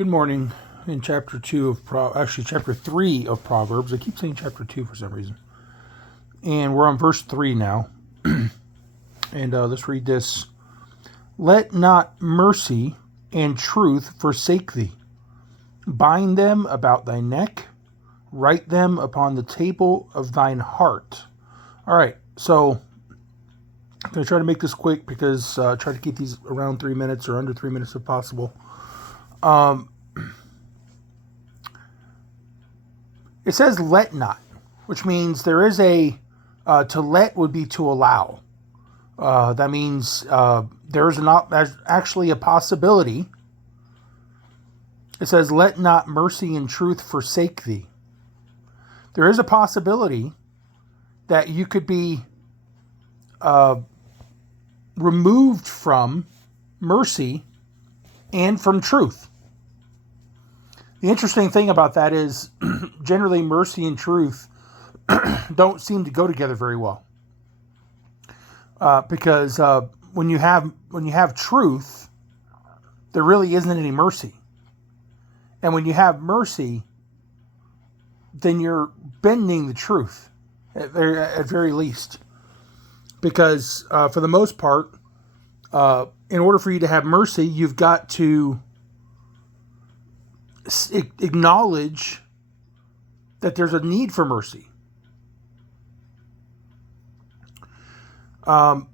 Good morning. In chapter 2 of chapter 3 of Proverbs. I keep saying chapter 2 for some reason. And we're on verse 3 now. And let's read this. Let not mercy and truth forsake thee. Bind them about thy neck. Write them upon the table of thine heart. All right, so I'm going to try to make this quick because try to keep these around 3 minutes or under 3 minutes if possible. It says let not, which means there is to let would be to allow. That means there's actually a possibility. It says let not mercy and truth forsake thee. There is a possibility that you could be removed from mercy and from truth. The interesting thing about that is generally mercy and truth don't seem to go together very well. Because when you have truth, there really isn't any mercy. And when you have mercy, then you're bending the truth at very least. Because for the most part, in order for you to have mercy, you've got to acknowledge that there's a need for mercy. But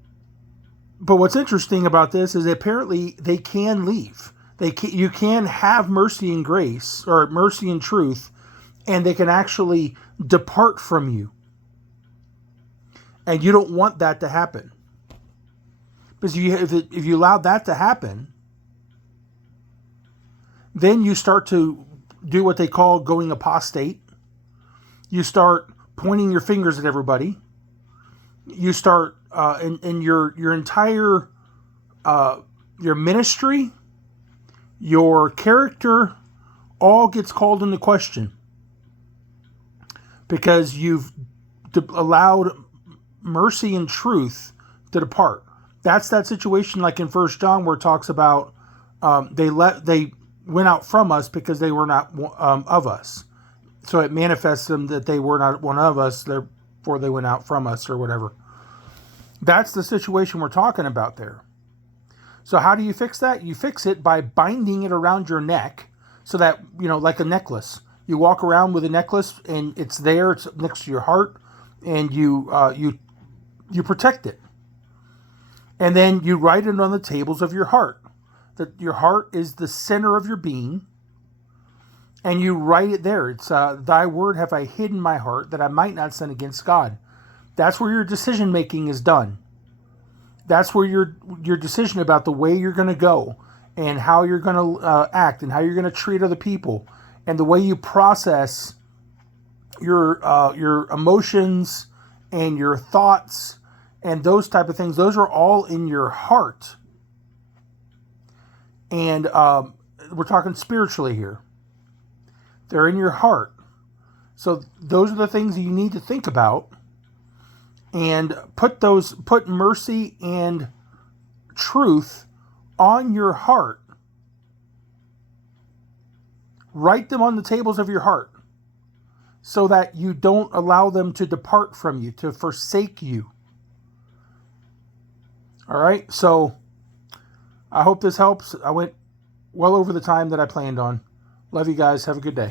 what's interesting about this is apparently they can leave. You can have mercy and grace, or mercy and truth, and they can actually depart from you. And you don't want that to happen. Because if you allow that to happen, then you start to do what they call going apostate. You start pointing your fingers at everybody. You start, in your entire, your ministry, your character, all gets called into question. Because you've allowed mercy and truth to depart. That's that situation like in 1 John where it talks about they went out from us because they were not of us. So it manifests them that they were not one of us, therefore they went out from us or whatever. That's the situation we're talking about there. So how do you fix that? You fix it by binding it around your neck so that, like a necklace. You walk around with a necklace and it's there, it's next to your heart, and you protect it. And then you write it on the tables of your heart. That your heart is the center of your being, and you write it there. It's thy word have I hidden my heart that I might not sin against God. That's where your decision making is done. That's where your decision about the way you're going to go and how you're going to act and how you're going to treat other people and the way you process your emotions and your thoughts and those type of things. Those are all in your heart. And we're talking spiritually here. They're in your heart. So those are the things you need to think about. And put mercy and truth on your heart. Write them on the tables of your heart. So that you don't allow them to depart from you, to forsake you. All right, so I hope this helps. I went well over the time that I planned on. Love you guys. Have a good day.